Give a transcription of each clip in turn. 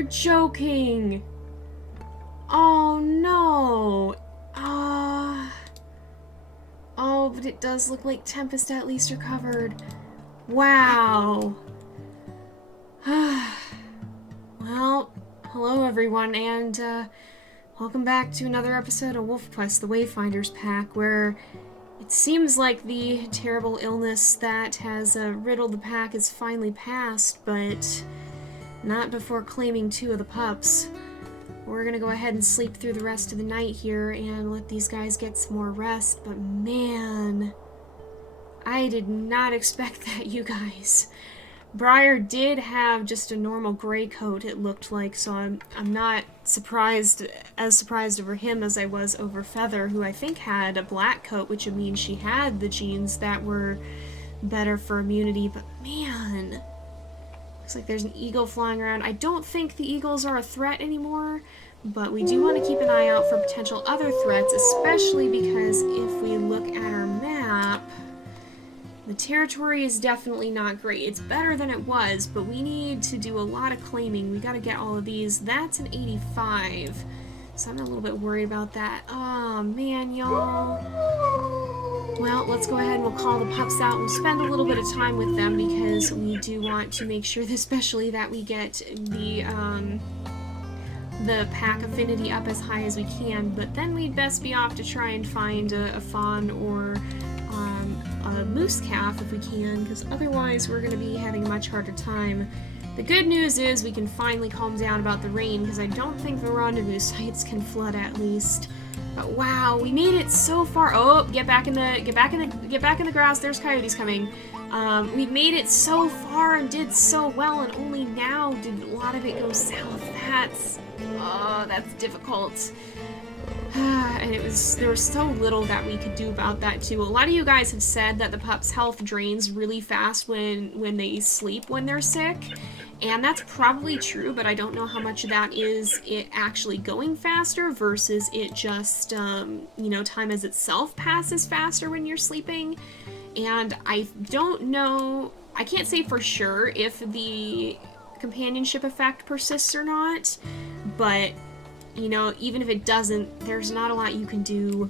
you're joking. Oh no. Oh, but it does look like Tempest at least recovered. Wow. Well, hello everyone, and welcome back to another episode of WolfQuest, the Wayfinders pack, where it seems like the terrible illness that has riddled the pack is finally passed, but not before claiming 2 of the pups. We're gonna go ahead and sleep through the rest of the night here and let these guys get some more rest, but man, I did not expect that, you guys. Briar did have just a normal gray coat, it looked like, so I'm not surprised over him as I was over Feather, who I think had a black coat, which would mean she had the genes that were better for immunity, but man, looks like there's an eagle flying around. I don't think the eagles are a threat anymore, but we do want to keep an eye out for potential other threats, especially because if we look at our map, the territory is definitely not great. It's better than it was, but we need to do a lot of claiming. We gotta get all of these. That's an 85, so I'm a little bit worried about that. Oh man, y'all. Well, let's go ahead and we'll call the pups out. We'll spend a little bit of time with them because we do want to make sure, especially, that we get the pack affinity up as high as we can, but then we'd best be off to try and find a fawn or a moose calf if we can, because otherwise we're going to be having a much harder time. The good news is we can finally calm down about the rain, because I don't think the rendezvous sites can flood at least. But wow, we made it so far. Oh, get back in the grass. There's coyotes coming. We made it so far and did so well, and only now did a lot of it go south. That's difficult. And there was so little that we could do about that too. A lot of you guys have said that the pups' health drains really fast when they sleep when they're sick, and that's probably true, but I don't know how much of that is it actually going faster versus it just, time as itself passes faster when you're sleeping. And I don't know, I can't say for sure if the companionship effect persists or not, but even if it doesn't, there's not a lot you can do.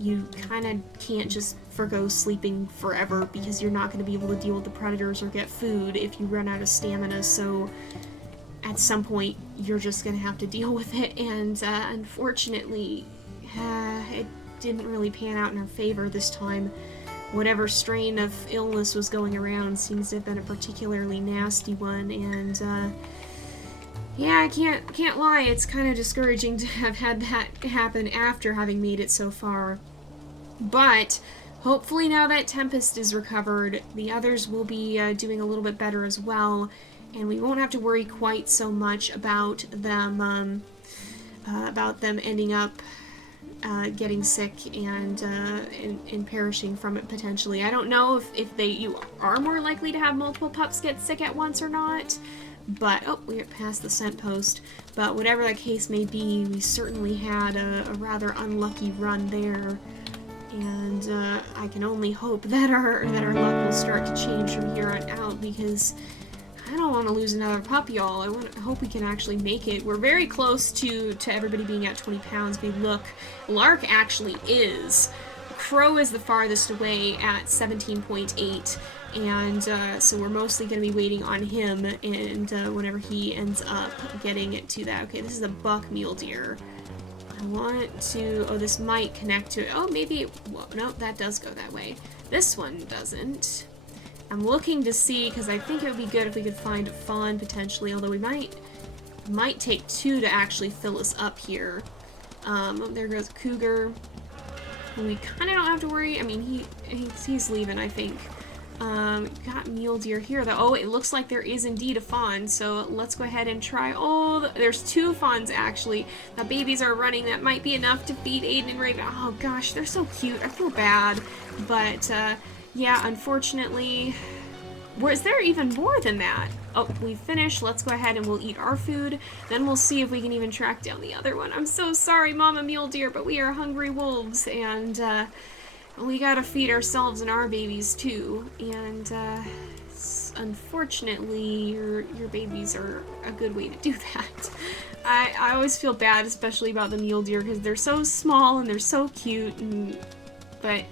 You kind of can't just forgo sleeping forever because you're not going to be able to deal with the predators or get food if you run out of stamina, so at some point you're just going to have to deal with it, and unfortunately it didn't really pan out in our favor this time. Whatever strain of illness was going around seems to have been a particularly nasty one, and yeah, I can't lie, it's kind of discouraging to have had that happen after having made it so far. But hopefully now that Tempest is recovered, the others will be doing a little bit better as well, and we won't have to worry quite so much about them ending up getting sick and perishing from it potentially. I don't know if you are more likely to have multiple pups get sick at once or not. But, we're past the scent post. But whatever that case may be, we certainly had a rather unlucky run there. And I can only hope that our luck will start to change from here on out, because I don't want to lose another pup, y'all. I hope we can actually make it. We're very close to everybody being at 20 pounds. But look, Lark actually is. Crow is the farthest away at 17.8. And so we're mostly going to be waiting on him, and whenever he ends up getting it to that. Okay, this is a buck mule deer. I want to... Oh, this might connect to it. Oh, maybe... Well, no, that does go that way. This one doesn't. I'm looking to see, because I think it would be good if we could find a fawn, potentially, although we might take 2 to actually fill us up here. There goes cougar. We kind of don't have to worry. I mean, he's leaving, I think. Got mule deer here though. Oh, it looks like there is indeed a fawn, so let's go ahead and try. Oh, there's 2 fawns actually. The babies are running. That might be enough to feed Aden and Raven. Oh gosh, they're so cute. I feel bad, but yeah, unfortunately, is there even more than that? Oh, we finished. Let's go ahead and we'll eat our food. Then we'll see if we can even track down the other one. I'm so sorry, Mama Mule Deer, but we are hungry wolves, and we gotta feed ourselves and our babies too. And Unfortunately, your babies are a good way to do that. I always feel bad, especially about the mule deer, because they're so small and they're so cute, but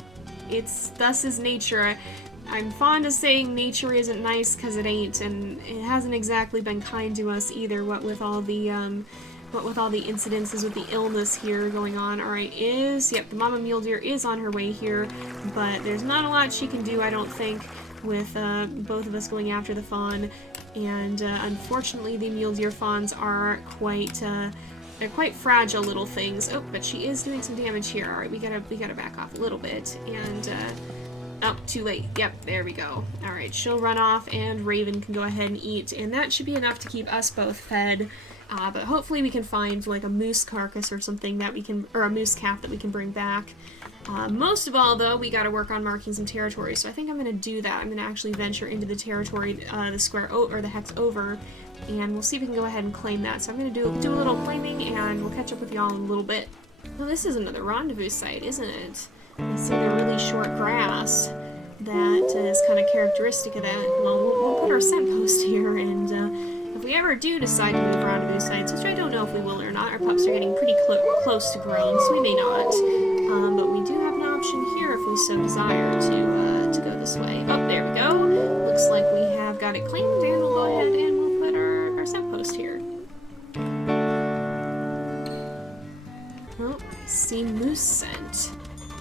thus is nature. I'm fond of saying nature isn't nice because it ain't, and it hasn't exactly been kind to us either, what with all the incidences with the illness here going on. Alright, yep, the mama mule deer is on her way here, but there's not a lot she can do, I don't think, with both of us going after the fawn, and unfortunately the mule deer fawns are they're quite fragile little things. Oh, but she is doing some damage here. Alright, we gotta back off a little bit, and oh, too late. Yep, there we go. Alright, she'll run off and Raven can go ahead and eat, and that should be enough to keep us both fed. But hopefully we can find like a moose carcass or something that we can, or a moose calf that we can bring back. Most of all, though, we gotta work on marking some territory, so I think I'm gonna do that. I'm gonna actually venture into the territory, the square or the hex over, and we'll see if we can go ahead and claim that. So I'm gonna do a little claiming, and we'll catch up with y'all in a little bit. Well, this is another rendezvous site, isn't it? I see the really short grass that is kind of characteristic of that. Well, we'll put our scent post here, and if we ever do decide to move rendezvous sites, which I don't know if we will or not, our pups are getting pretty close to grown, so we may not. But we do have an option here if we so desire to go this way. Oh, there we go. Looks like we have got it claimed, and we'll go ahead and we'll put our scent post here. Oh, I see moose scent.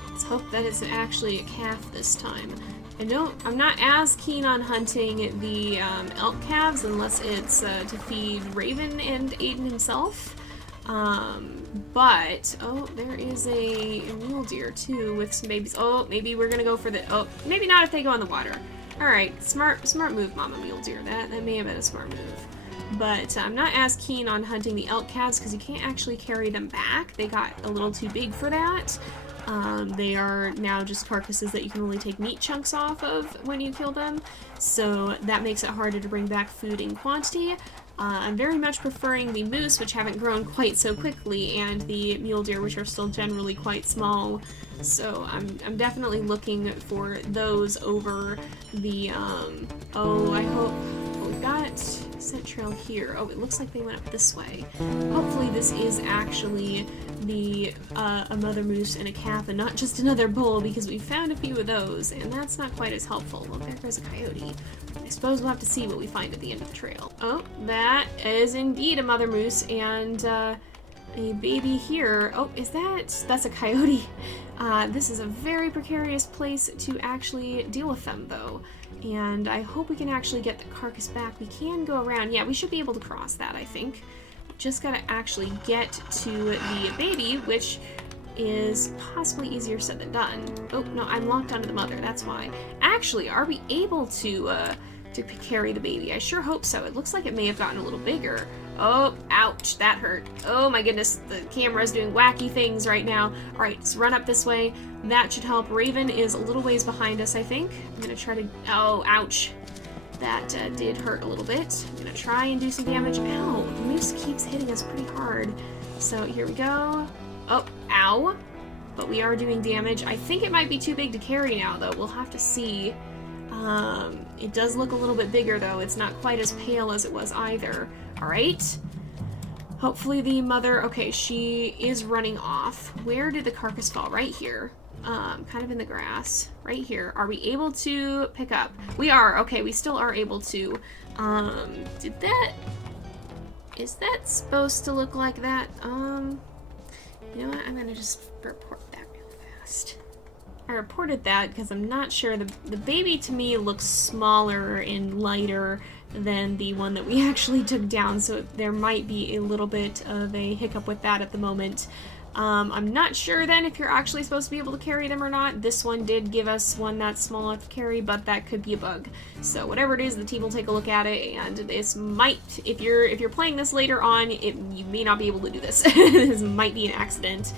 Let's hope that it's actually a calf this time. I'm not as keen on hunting the elk calves unless it's to feed Raven and Aden himself. But, oh, there is a mule deer too with some babies. Oh, maybe we're gonna go for oh, maybe not if they go in the water. Alright, smart move, mama mule deer. That may have been a smart move. But I'm not as keen on hunting the elk calves because you can't actually carry them back. They got a little too big for that. They are now just carcasses that you can only take meat chunks off of when you kill them, so that makes it harder to bring back food in quantity. I'm very much preferring the moose, which haven't grown quite so quickly, and the mule deer, which are still generally quite small. So I'm definitely looking for those over the, oh, I hope, we've got scent trail here. Oh, it looks like they went up this way. Hopefully this is actually a mother moose and a calf and not just another bull, because we found a few of those, and that's not quite as helpful. Well, there goes a coyote. I suppose we'll have to see what we find at the end of the trail. Oh, that is indeed a mother moose and a baby here. Oh, that's a coyote. This is a very precarious place to actually deal with them, though. And I hope we can actually get the carcass back. We can go around. Yeah, we should be able to cross that, I think. Just gotta actually get to the baby, which is possibly easier said than done. Oh, no, I'm locked onto the mother, that's why. Actually, are we able to carry the baby? I sure hope so. It looks like it may have gotten a little bigger. Oh, ouch, that hurt. Oh my goodness, the camera's doing wacky things right now. Alright, let's run up this way. That should help. Raven is a little ways behind us, I think. I'm gonna try to, oh, ouch. That did hurt a little bit. I'm gonna try and do some damage. Ow, the moose keeps hitting us pretty hard. So here we go. Oh, ow. But we are doing damage. I think it might be too big to carry now, though. We'll have to see. It does look a little bit bigger, though. It's not quite as pale as it was either. Alright. Hopefully the mother... Okay, she is running off. Where did the carcass fall? Right here. Kind of in the grass. Right here. Are we able to pick up? We are. Okay, we still are able to. Is that supposed to look like that? You know what? I'm gonna just report that real fast. I reported that because I'm not sure. The baby to me looks smaller and lighter than the one that we actually took down, so there might be a little bit of a hiccup with that at the moment. I'm not sure then if you're actually supposed to be able to carry them or not. This one did give us one that's small enough to carry, but that could be a bug. So whatever it is, the team will take a look at it, and this might, if you're playing this later on, you may not be able to do this. This might be an accident.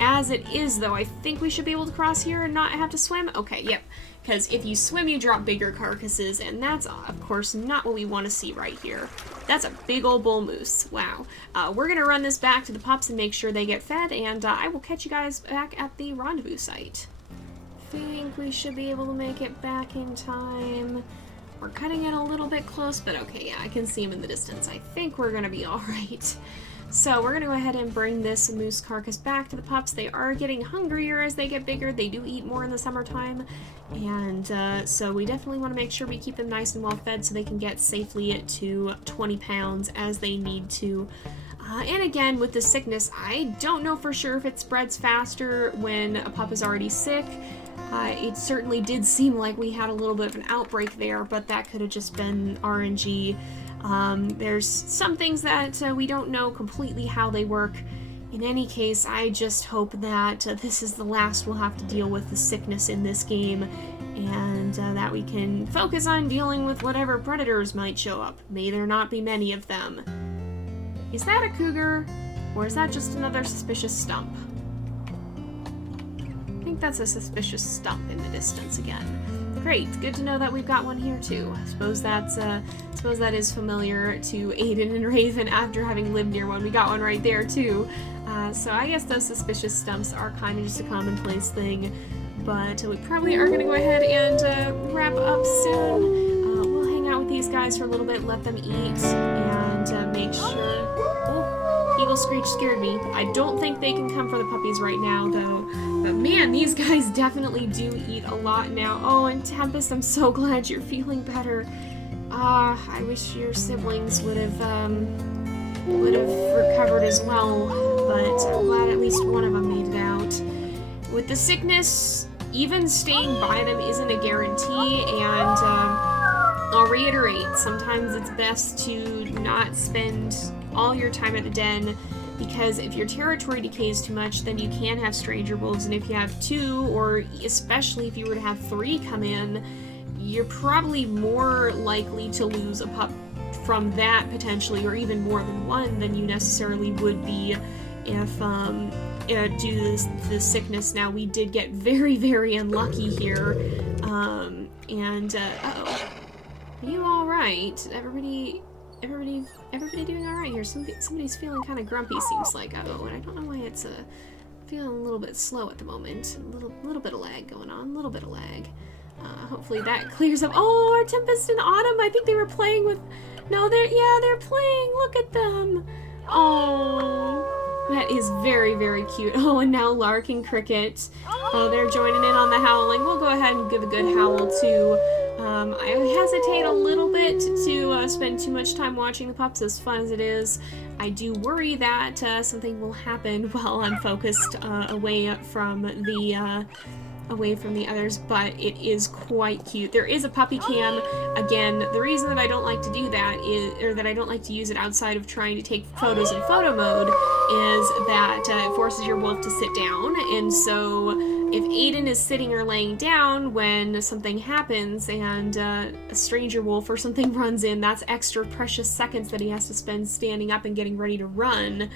As it is, though, I think we should be able to cross here and not have to swim. Okay, yep. Because if you swim, you drop bigger carcasses, and that's, of course, not what we want to see right here. That's a big old bull moose. Wow. We're going to run this back to the pups and make sure they get fed, and I will catch you guys back at the rendezvous site. Think we should be able to make it back in time. We're cutting it a little bit close, but okay, yeah, I can see him in the distance. I think we're gonna be all right. So we're gonna go ahead and bring this moose carcass back to the pups. They are getting hungrier as they get bigger. They do eat more in the summertime, and so we definitely want to make sure we keep them nice and well fed so they can get safely to 20 pounds as they need to. And again, with the sickness, I don't know for sure if it spreads faster when a pup is already sick. It certainly did seem like we had a little bit of an outbreak there, but that could have just been RNG. There's some things that we don't know completely how they work. In any case, I just hope that this is the last we'll have to deal with the sickness in this game, and that we can focus on dealing with whatever predators might show up. May there not be many of them. Is that a cougar, or is that just another suspicious stump? I think that's a suspicious stump in the distance again. Great, good to know that we've got one here too. I suppose that is familiar to Aden and Raven after having lived near one. We got one right there too. So I guess those suspicious stumps are kind of just a commonplace thing. But we probably are going to go ahead and wrap up soon. We'll hang out with these guys for a little bit, let them eat, and make sure... Oh, Eagle Screech scared me. I don't think they can come for the puppies right now, though. But man, these guys definitely do eat a lot now. Oh, and Tempest, I'm so glad you're feeling better. I wish your siblings would have recovered as well, but I'm glad at least one of them made it out. With the sickness, even staying by them isn't a guarantee, and I'll reiterate, sometimes it's best to not spend all your time at the den, because if your territory decays too much, then you can have stranger wolves, and if you have 2, or especially if you were to have 3 come in, you're probably more likely to lose a pup from that potentially, or even more than 1 than you necessarily would be if due to the sickness. Now, we did get very, very unlucky here, uh-oh. Are you alright? Everybody doing alright here? Somebody's feeling kind of grumpy, seems like. Uh-oh, and I don't know why it's feeling a little bit slow at the moment. A little bit of lag going on, a little bit of lag. Hopefully that clears up. Oh, our Tempest and Autumn, I think they were playing with... No, they're playing, look at them. Oh, that is very, very cute. Oh, and now Lark and Cricket. Oh, they're joining in on the howling. We'll go ahead and give a good howl too. I hesitate a little bit to spend too much time watching the pups, as fun as it is. I do worry that something will happen while I'm focused away from the others, but it is quite cute. There is a puppy cam. Again, the reason that I don't like to do that is, or that I don't like to use it outside of trying to take photos in photo mode, is that it forces your wolf to sit down, and so if Aden is sitting or laying down when something happens and a stranger wolf or something runs in, that's extra precious seconds that he has to spend standing up and getting ready to run,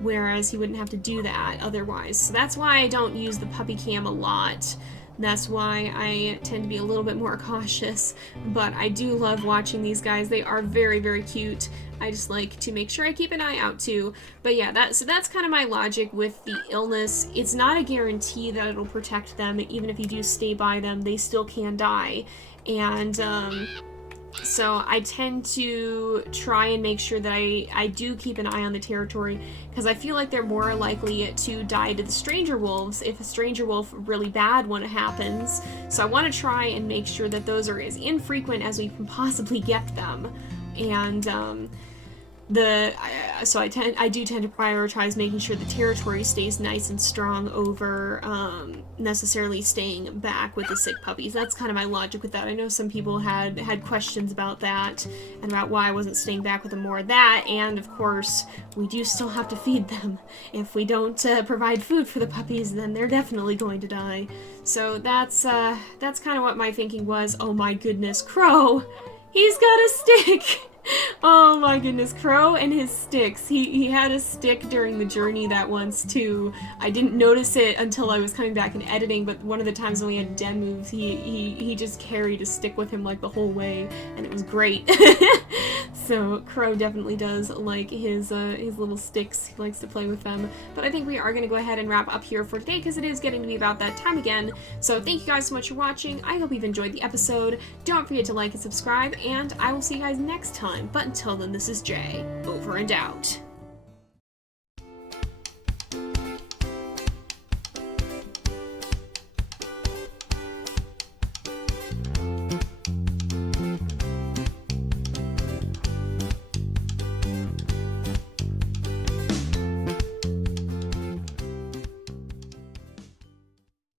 whereas he wouldn't have to do that otherwise. So that's why I don't use the puppy cam a lot. That's why I tend to be a little bit more cautious, but I do love watching these guys. They are very, very cute. I just like to make sure I keep an eye out too. But yeah, that's kind of my logic with the illness. It's not a guarantee that it'll protect them. Even if you do stay by them, they still can die. And so I tend to try and make sure that I do keep an eye on the territory, because I feel like they're more likely to die to the stranger wolves if a stranger wolf really bad one happens. So I want to try and make sure that those are as infrequent as we can possibly get them. And so I do tend to prioritize making sure the territory stays nice and strong over necessarily staying back with the sick puppies. That's kind of my logic with that. I know some people had questions about that and about why I wasn't staying back with them more. That, and of course, we do still have to feed them. If we don't provide food for the puppies, then they're definitely going to die. So that's kind of what my thinking was. Oh my goodness, Crow! He's got a stick! Oh my goodness, Crow and his sticks. He had a stick during the journey that once too. I didn't notice it until I was coming back and editing, but one of the times when we had den moves, he just carried a stick with him like the whole way, and it was great. So Crow definitely does like his little sticks. He likes to play with them. But I think we are going to go ahead and wrap up here for today because it is getting to be about that time again. So thank you guys so much for watching. I hope you've enjoyed the episode. Don't forget to like and subscribe, and I will see you guys next time. But until then, this is Jay, over and out.